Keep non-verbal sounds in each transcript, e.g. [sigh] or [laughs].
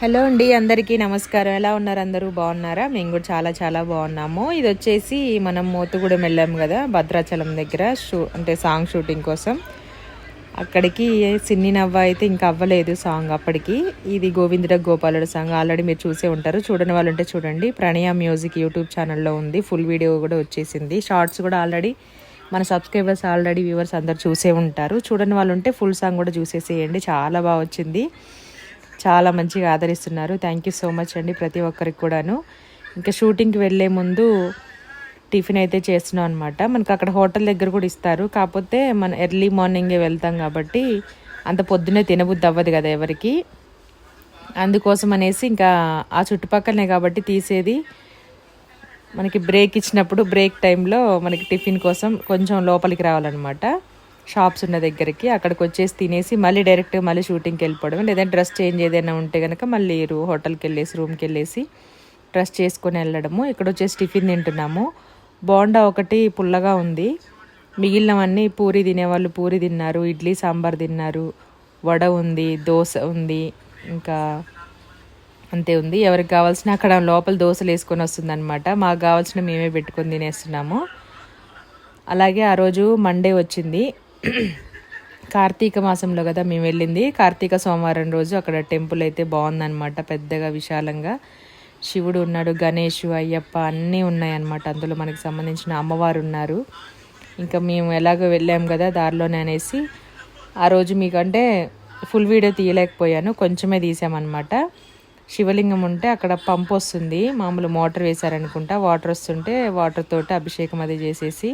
Hello అండి అందరికీ నమస్కారం. ఎలా ఉన్నారు అందరూ? బాగున్నారా? మేము కూడా చాలా చాలా బాగున్నాము. ఇది వచ్చేసి మనం మోతుగూడెం వెళ్ళాము కదా భద్రాచలం దగ్గర షూ అంటే సాంగ్ షూటింగ్ కోసం. అక్కడికి సిన్ని నవ్వ అయితే ఇంకా అవ్వలేదు సాంగ్ అప్పటికి. ఇది గోవిందుడ గోపాలుడు సాంగ్. ఆల్రెడీ మీరు చూసే ఉంటారు. చూడని వాళ్ళు ఉంటే చూడండి. ప్రణయ మ్యూజిక్ యూట్యూబ్ ఛానల్లో ఉంది. ఫుల్ వీడియో కూడా వచ్చేసింది. షార్ట్స్ కూడా ఆల్రెడీ మన సబ్స్క్రైబర్స్ ఆల్రెడీ వ్యూవర్స్ అందరు చూసే ఉంటారు. చూడని వాళ్ళు ఉంటే ఫుల్ సాంగ్ కూడా చూసేసేయండి. చాలా బాగా వచ్చింది. చాలా మంచిగా ఆదరిస్తున్నారు. థ్యాంక్ యూ సో మచ్ అండి ప్రతి ఒక్కరికి కూడాను. ఇంకా షూటింగ్కి వెళ్ళే ముందు టిఫిన్ అయితే చేస్తున్నాం అనమాట మనకు అక్కడ హోటల్ దగ్గర కూడా ఇస్తారు. కాకపోతే మనం ఎర్లీ మార్నింగే వెళ్తాం కాబట్టి అంత పొద్దున్నే తినబుద్ధి అవ్వదు కదా ఎవరికి. అందుకోసం అనేసి ఇంకా ఆ చుట్టుపక్కలనే కాబట్టి తీసేది. మనకి బ్రేక్ ఇచ్చినప్పుడు బ్రేక్ టైంలో మనకి టిఫిన్ కోసం కొంచెం లోపలికి రావాలన్నమాట. షాప్స్ ఉన్న దగ్గరికి అక్కడికి వచ్చేసి తినేసి మళ్ళీ డైరెక్ట్ మళ్ళీ షూటింగ్కి వెళ్ళిపోవడం లేదంటే డ్రెస్ చేంజ్ ఏదైనా ఉంటే కనుక మళ్ళీ రూ హోటల్కి వెళ్ళేసి రూమ్కి వెళ్ళేసి డ్రెస్ చేసుకొని వెళ్ళడము. ఇక్కడ వచ్చేసి టిఫిన్ తింటున్నాము. బోండా ఒకటి పుల్లగా ఉంది. మిగిలినవన్నీ పూరి తినేవాళ్ళు పూరి తిన్నారు. ఇడ్లీ సాంబార్ తిన్నారు. వడ ఉంది దోశ ఉంది ఇంకా అంతే ఉంది. ఎవరికి కావాల్సిన అక్కడ లోపల దోశలు వేసుకొని వస్తుందన్నమాట. మాకు కావాల్సిన మేమే పెట్టుకొని తినేస్తున్నాము. అలాగే ఆ రోజు మండే వచ్చింది. కార్తీక మాసంలో కదా మేము వెళ్ళింది. కార్తీక సోమవారం రోజు అక్కడ టెంపుల్ అయితే బాగుందన్నమాట పెద్దగా విశాలంగా. శివుడు ఉన్నాడు గణేష్ అయ్యప్ప అన్నీ ఉన్నాయన్నమాట. అందులో మనకి సంబంధించిన అమ్మవారు ఉన్నారు. ఇంకా మేము ఎలాగో వెళ్ళాం కదా దారిలోనే అనేసి ఆ రోజు మీకంటే ఫుల్ వీడియో తీయలేకపోయాను కొంచెమే తీసామన్నమాట. శివలింగం ఉంటే అక్కడ పంప్ వస్తుంది మామూలు మోటార్ వేశారనుకుంటా వాటర్ వస్తుంటే వాటర్ తోటి అభిషేకం అది చేసేసి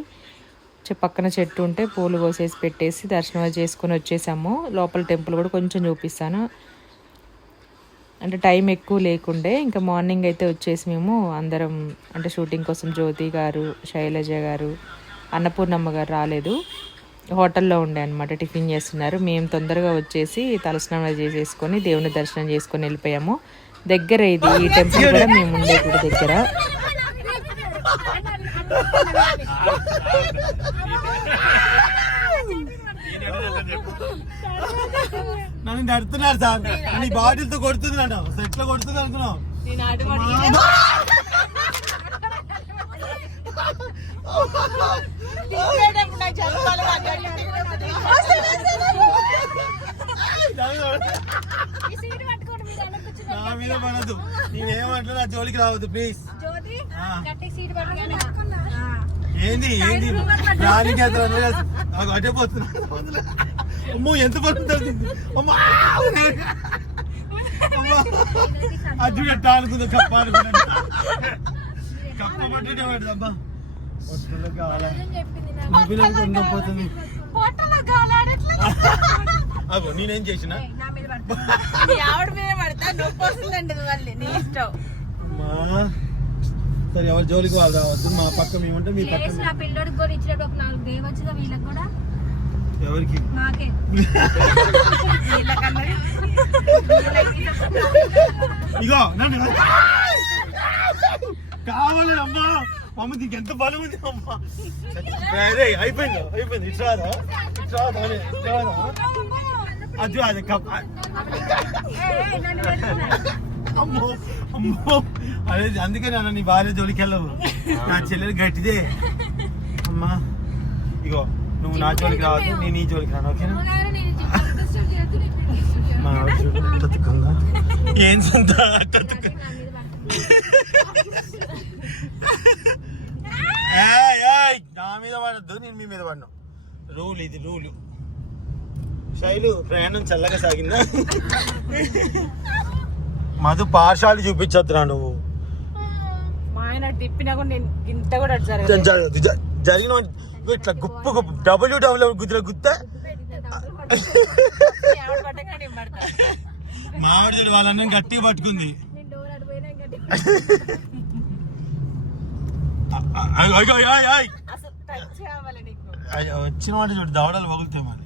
పక్కన చెట్టు ఉంటే పూలు కోసేసి పెట్టేసి దర్శనం చేసుకొని వచ్చేసాము. లోపల టెంపుల్ కూడా కొంచెం చూపిస్తాను. అంటే టైం ఎక్కువ లేకుండే ఇంకా మార్నింగ్ అయితే వచ్చేసి మేము అందరం అంటే షూటింగ్ కోసం జ్యోతి గారు శైలజ గారు అన్నపూర్ణమ్మ గారు రాలేదు. హోటల్లో ఉండే అనమాట టిఫిన్ చేస్తున్నారు. మేము తొందరగా వచ్చేసి తలస్నానం చేసేసుకొని దేవుని దర్శనం చేసుకొని వెళ్ళిపోయాము. దగ్గర ఇది ఈ టెంపుల్ కూడా మేము ఉండే గుడి దగ్గర. [laughs] నన్ను నడుతున్నారు సార్. నీ బాటిల్తో కొడుతుంది నన్ను సెట్లో కొడుతుంది అనుకున్నావు నా మీద పడదు నేనేమంటున్నా నా జోలికి రావద్దు ప్లీజ్ ఏంది ఏంది. నాకు అటే పోతున్నా అమ్మో ఎంత పడుతుంది అమ్మా అది ఎట్టా అనుకుందా కప్ప అనుకున్నా కప్ప పట్టేటే పడుతుంది అమ్మా పొట్టులో కావాలా అగో నేనేం చేసిన? ఆవిడ మీద పడతా. నొప్పి వస్తుందండి మళ్ళీ నీ ఇష్టం. సరే ఎవరి జోలికి వాళ్ళు రావద్దు. మా పక్క మేముంటే మీ పక్క నా పిల్లోడికి కూడా ఇచ్చినట్టు ఒక నాలుగు దేవచ్చుగా వీళ్ళకి కూడా? ఎవరికి? [laughs] ఇగో నన్ను కావాలని అమ్మా. అమ్మ నీకు ఎంత బలం ఉంది అమ్మా. అరే అయిపోయింది అయిపోయింది. ఇటు రాదా ఇటు రాదా అరే, ఇటు రాదా అది అది కప్ అమ్మో అమ్మో. అదే అందుకే నాన్న నీ భార్య జోలికి వెళ్ళవు నా చెల్లెలు గట్టిదే. అమ్మా. ఇగో నువ్వు నా జోలికి రావద్దు నేను నీ జోలికి రాను ఓకేనా? మా? ఏం సొంత? నా మీద పడద్దు నేను మీ మీద పడను. రూల్ ఇది రూల్. శైలు ప్రయాణం చల్లగా సాగిందా? మధు పార్షాలు చూపించొద్దురా నువ్వు. మా ఆయన తిప్పినా కూడా నేను ఇంత కూడా అటు జరిగిన ఇట్లా గుప్పు గుప్పు డబ్ల్యూ డబ్ల్యూ గుద్దుల గుత్త ఆవిడ నేను పడతా మామిడి వాళ్ళని గట్టిగా పట్టుకుంది. అయ్యో, అయ్యో, అయ్యో, అయ్యో, అయ్యో. అసలు టచ్ కావాలి నీకు. అయ్యో, వచ్చిన వాటి చూడు దవడలు పగులుతాయి మరి.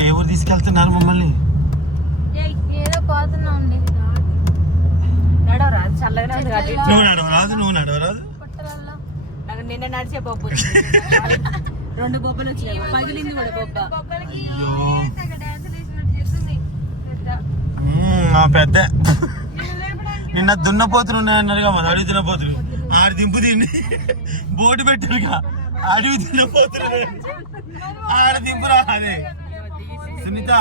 ఏ ఊరు తీసుకెళ్తున్నారు మమ్మల్ని? నువ్వు నడవరాదు నువ్వు నడవరాదు. నిన్న నడిచే బొబ్బు రెండు బొబ్బలు వచ్చాయి. పగిలింది కూడా పెద్ద. నిన్న దున్నపోతులు ఉన్నాయన్నారుగా మన అడవి తినపోతులు ఆడు దింపు దీన్ని బోటు పెట్టారుగా. అడవి తినపోతులు ఆడ దింపురా అదే సునీత.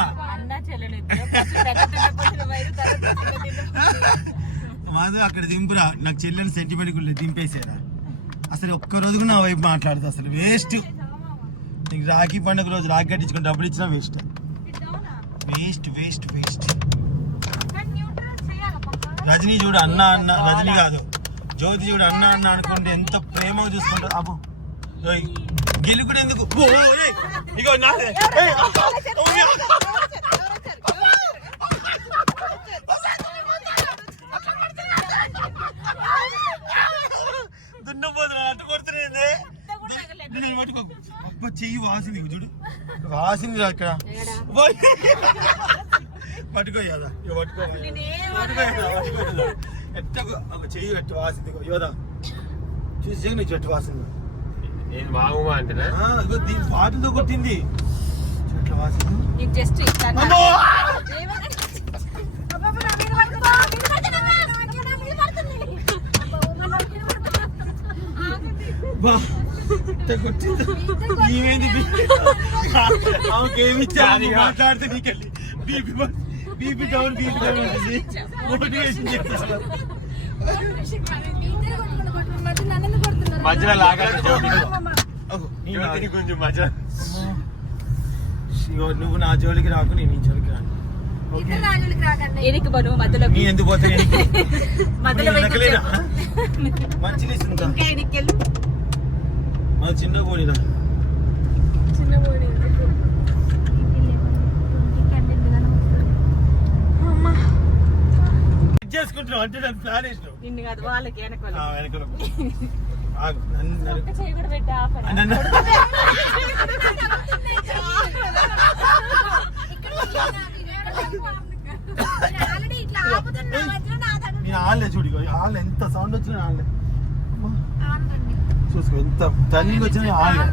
మాధవ్ అక్కడ దింపురా. నాకు చెల్లెని సెంటిమెంట్ గుళ్ళు దింపేసారా. అసలు ఒక్క రోజు కూడా నా వైపు మాట్లాడదు. అసలు వేస్ట్ నీకు రాఖీ పండుగ రోజు రాఖీ కట్టించుకుని డబ్బులు ఇచ్చినా waste waste waste waste Rajini చూడు అన్న అన్న రజనీ కాదు. జ్యోతి చూడు అన్న అన్న అనుకుంటే ఎంత ప్రేమగా చూసుకుంటారు అబ్బో ఓయ్, గిల్లి కూడా ఎందుకు ఇగో నాదే. దున్నపోతున్నా అట్ట పట్టుకో. అబ్బా, చెయ్యి వాసింది చూడు. వాసింది అక్కడ. పట్టుకో యాదా. పట్టుకో. ఎట్ట చెయ్యి ఎట్టు వాసింది యోదా చూసి చెట్టు వాసింది. నేను బాగుమా అంటేనా దీని పాటలతో కొట్టింది చెట్ల వాసింది నీకు జస్ట్ మాట్లాడితే నీకెళ్ళి BP BP down BP down ఉంటుంది మోటివేషన్ చేస్తారు మధ్యలో కొంచెం మధ్యలో. నువ్వు నా జోలికి రాకు నేను నీ జోలికి రాను. ఎనికి బను నీ ఎందుకు పోతే [laughs] మధ్యలో మంచి చిన్న చేసుకుంటున్నావు అంటే ప్లాన్ నిన్ను కాదు వాళ్ళకి వెనక ఆ, వెనకలో నేను ఆడలే చూడు ఆడలే. ఎంత సౌండ్ వచ్చినా ఆడలే. చూసుకో ఎంత టర్నింగ్ వచ్చినా ఆడలే.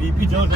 BP down